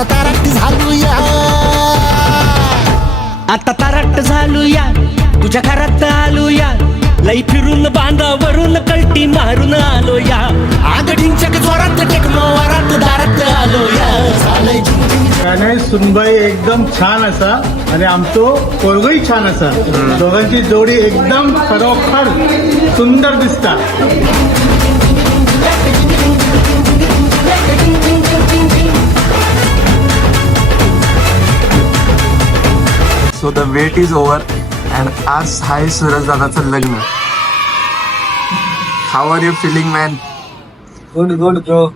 आता तारट झालूया, आता तारट झालूया, तुझ्या घरात आलूया, लई फिरून बांधावरून कल्टी मारून आलोया, आगडींच्या जोरात टेकनो वरात दारात आलोया, झालंय गाणे सुनबाई एकदम छान असा आणि आमचो पोरगोही छान असा, दोघांची जोडी एकदम खरोखर सुंदर दिसता. So the wait is over and आज आहे सूरज दादाचं लग्न. How are you feeling man? Good good bro.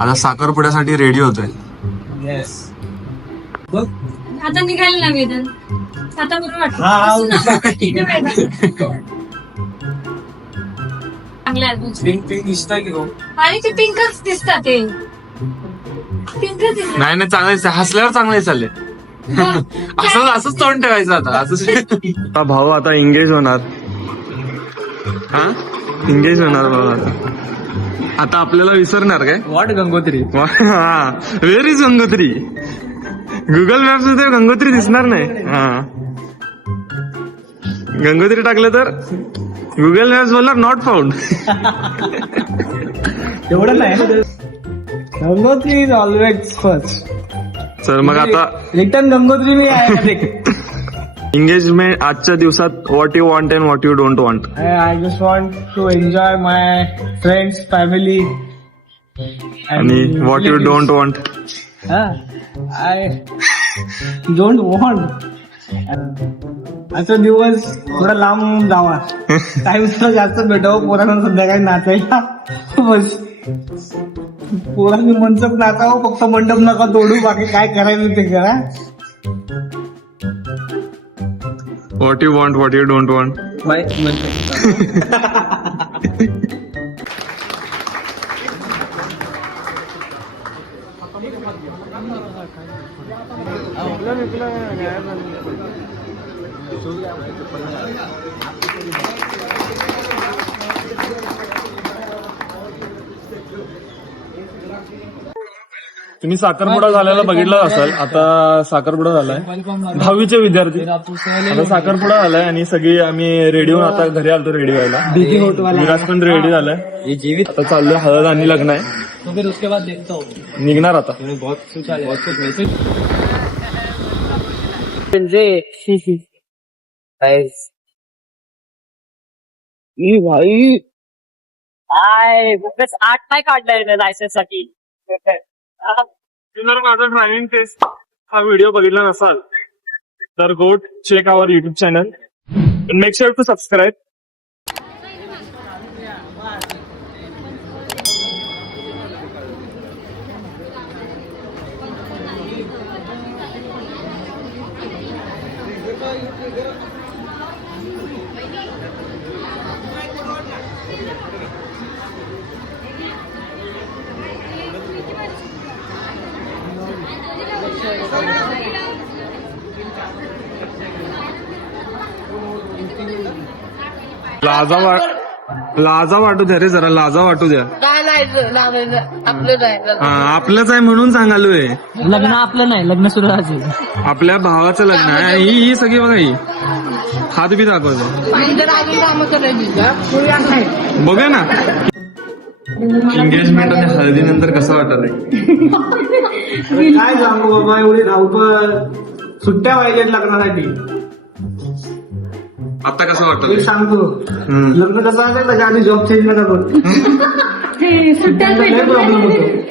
आता साखरपुड्यासाठी रेडी होतोय. येस. आता निघायला ना वेदन, आता बरं वाटतं. चांगलं आहे तुझं. पिंक पिंक दिसतंय की आणि ते पिंकच दिसतात, ते पिंकच दिसतात. नाही नाही, चांगलं हसल्यावर चांगले चालले. असंच तोंड ठेवायचं आता. असंच भाऊ आता एंगेज होणार. हा एंगेज होणार भाऊ आता. आता आपल्याला विसरणार काय? व्हॉट गंगोत्री? हा वेर इज गंगोत्री? गुगल मॅप्स मध्ये गंगोत्री दिसणार नाही. हा गंगोत्री टाकलं तर गुगल मॅप्स बोलणार नॉट फाउंड. एवढं नाही. Gangotri is always first. चल मग आता रिटर्न गंगोत्री मी आहे. एंगेजमेंट आजच्या दिवसात what you want and what you don't want. I just want to enjoy my friends family. आणि what you don't want. I don't want आजचा दिवस थोडा लांब जावा. टाइम जास्त भेटावं पोरांना संध्याकाळी नाचायला. बस पोरांनी मंचप नाचावं, फक्त मंडप नका तोडू, बाकी काय करायचं ते करा. What you want what you don't want. तुम्ही साखरपुडा झालेला बघितला असाल. आता साखरपुडा झालाय, 10वीचे विद्यार्थी. आता साखरपुडा झालाय आणि सगळी आम्ही रेडी होऊन आता घरी आलतो रेडी व्हायला. विराज पण रेडी झालाय. आता चाललोय, हळद आणि लग्न आहे. उसके बाद देखता हूँ. निघणार आता. भाई काय 8 नाही काढलाय लायसन्स साठी. जर माझा ड्रायव्हिंग टेस्ट हा व्हिडिओ बघितला नसाल तर go check our YouTube channel. Make sure to subscribe. लाजा वाटू द्या रे, जरा लाजा वाटू द्या. आपलंच आहे म्हणून सांगालोय. लग्न आपलं नाही, लग्न सुरू आहे. आपल्या भावाचं लग्न आहे. ही सगळी बघा, ही हात बी दाखवतो. बघूया ना एंगेजमेंट आणि हळदीनंतर कसं वाटत आहे. काय सांगू बाबा, एवढी धावपळ, सुट्ट्या पाहिजेत लग्नासाठी. आता कसं वाटत मी सांगतो, लग्न कसं असेल त्याच्या आधी जॉब चेंज नका करू. प्रॉब्लेम होतो.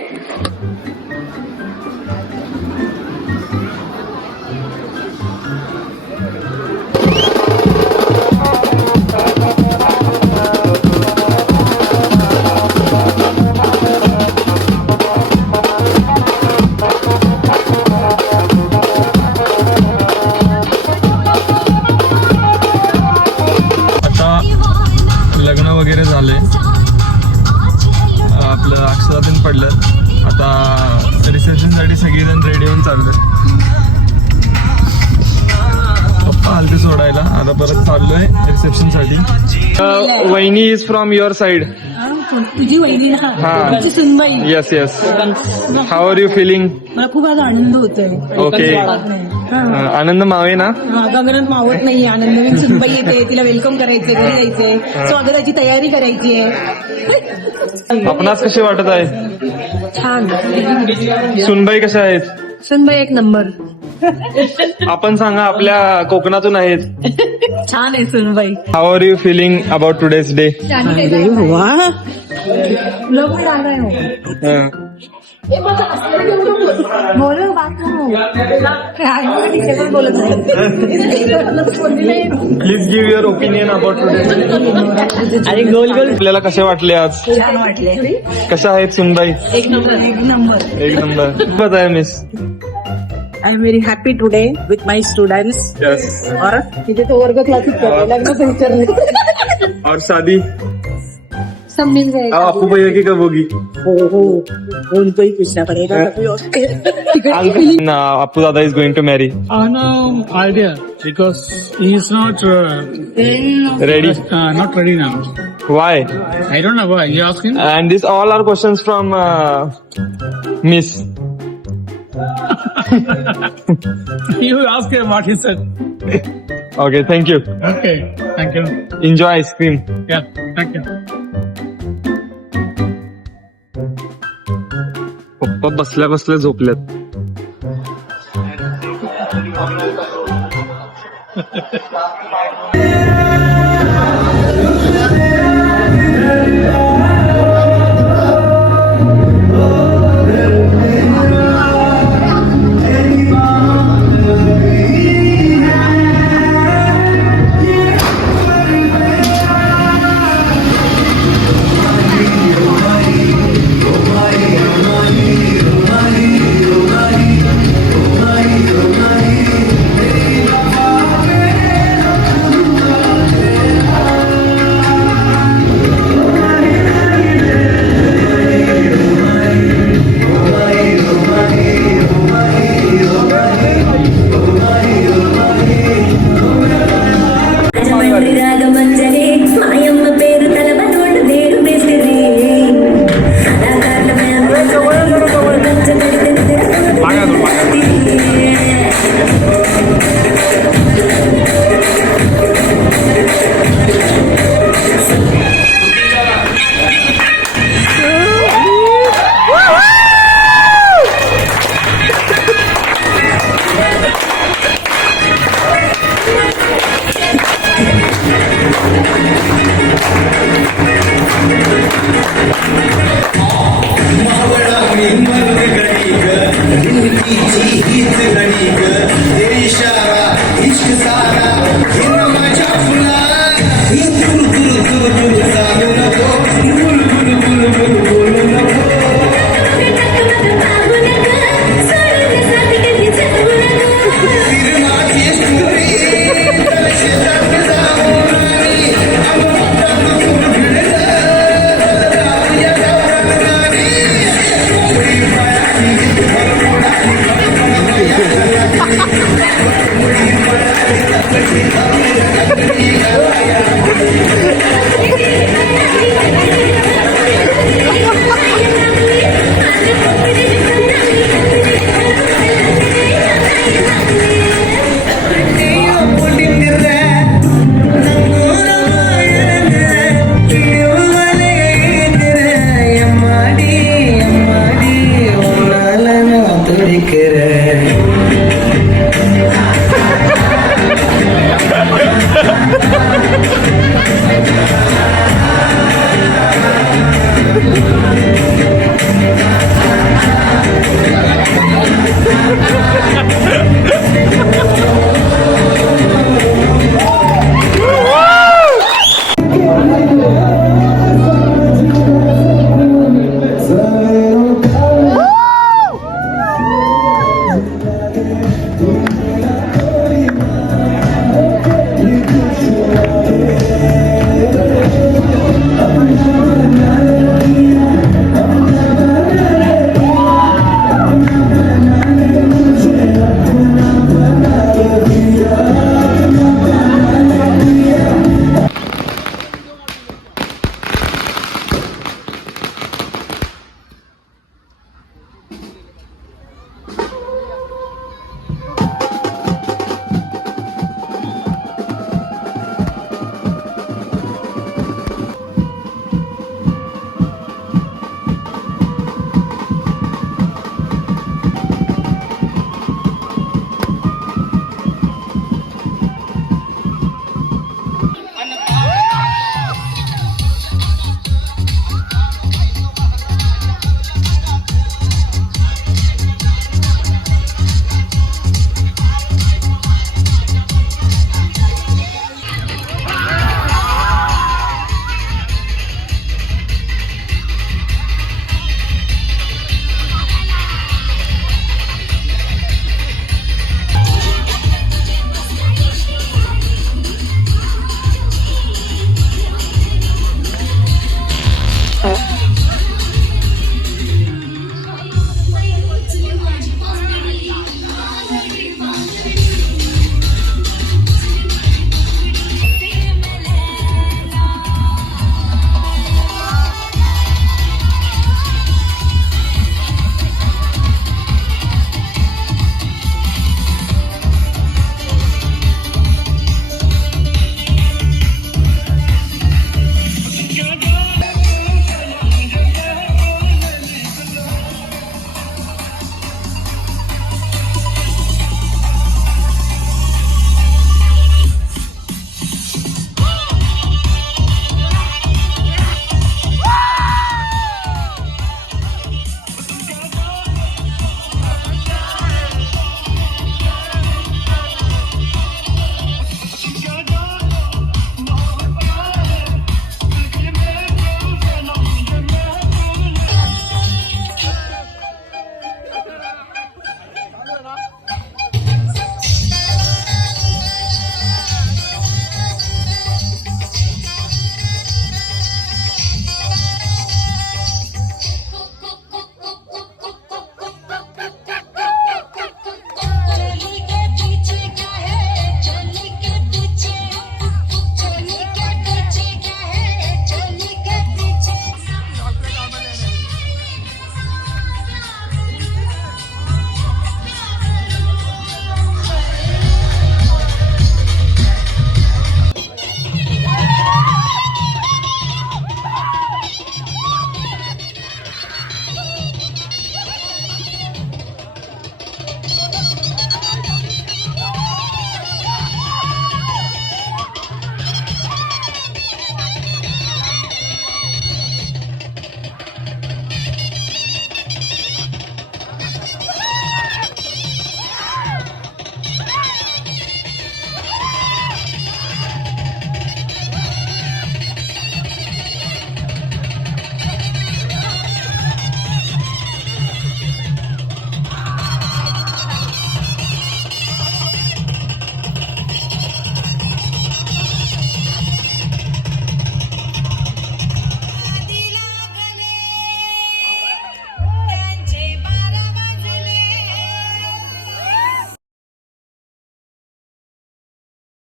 वगैरे झाले, आपलं अक्षरातून पडलं. आता रिसेप्शन साठी सगळीजण रेडी होऊन चालले. पप्पा आलते सोडायला, आता परत चाललोय रिसेप्शन साठी. वहिनी इज फ्रॉम युअर साइड. तुझी वहिनी हा. ना तुझी सुनबाई yes yes. How are you feeling? मला खूप आज आनंद होतोय. ओके. आनंद मावे ना? गगनात मावत नाही आनंद. नवीन सुनबाई येते, तिला वेलकम करायचंय, घरी जायचंय, स्वागताची तयारी करायची आहे. आपणास कसे वाटत आहे? छान. सुनबाई कशा आहेत? सुनबाई एक नंबर. आपण सांगा, आपल्या कोकणातून आहेत. छान आहे सुनबाई. How are you feeling about today's day? Please give your opinion about today. आणि गोल गोल आपल्याला कसे वाटले आज? छान वाटले. कशा आहेत सुनबाई? एक नंबर. एक नंबर. एक नंबर. बत आहे miss. I am very happy today with my students. Yes. और तिथे तो वर्ग क्लासिक लग्नाचं विचारले. और शादी सब मिल जाएगा. आपको भैया की कब होगी? उनको ही पूछना पड़ेगा. Appu Dada is going to marry. No idea because he is not Ready? not ready now. Why? I don't know why. You asking? And these all are questions from Miss. You ask him what he said. Okay, thank you. Okay, thank you. Enjoy ice cream. Yeah, thank you. पप्पा बसल्या बसल्या झोपल्यात.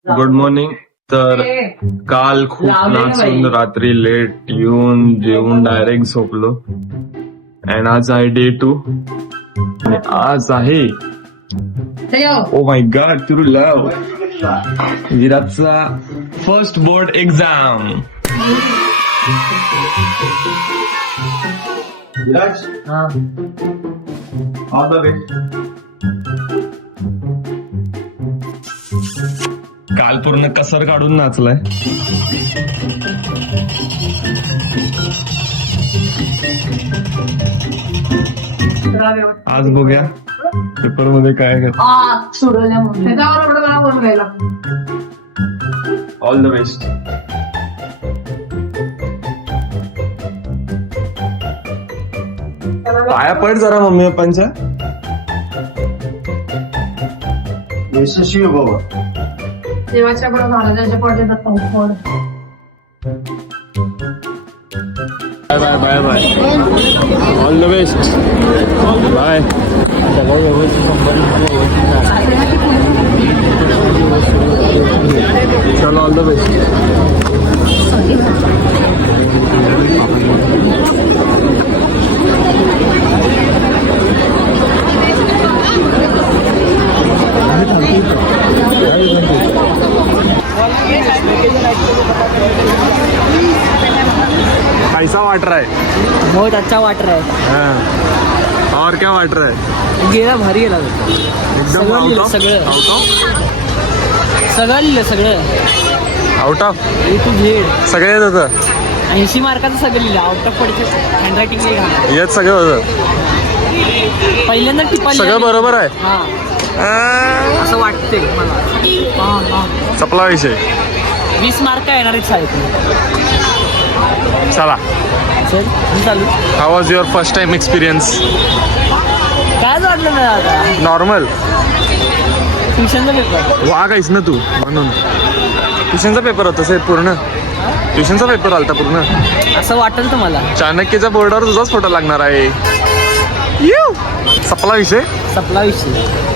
Good morning. तर काल खूप नाचून रात्री late येऊन जेवून डायरेक्ट झोपलो. अँड आज आहे डे 2 आणि आज आहे oh my God to love विराटचा फर्स्ट बोर्ड एक्झाम. काल पूर्ण कसर काढून नाचलाय. आज बघूया पेपर मध्ये काय ऑल द बेस्ट. पाया पड जरा मम्मी पप्पांच्या. यशस्वी बाबा. देवाच्या बरोबर महाराजांच्या पडते bye bye bye bye. All the best. Bye. चलो ऑल द बेस्ट. कैसा वाट रहा है? बहुत अच्छा वाट रहा है. हाँ. और क्या वाट रहा है? गेला भारी गेला एकदम सगळं आउट लिहिलं, ऑफ सगळं. सगळं लिहिलं सगळं out of A to Z. सगळं येत होतं. 80 मार्काचं सगळं लिहिलं. आउट ऑफ पडते हँडरायटिंग नाही घालणार. येत सगळं होतं. पहिल्यांदा टिपा सगळं बरोबर आहे. हा असं वाटते मला. सपला विषय. 20 मार्क येणारच आहेत. चला. चल चालू. How was your first time experience? काय वाटलं नाही आता. नॉर्मल. ट्युशनचा पेपर. वाघ आहेस ना तू म्हणून. ट्युशनचा पेपर होता साहेब पूर्ण. ट्युशनचा पेपर आलता पूर्ण. असं वाटेल तुम्हाला. चाणक्यच्या बोर्डावर तुझाच फोटो लागणार आहे. सपला विषय. सपला विषय.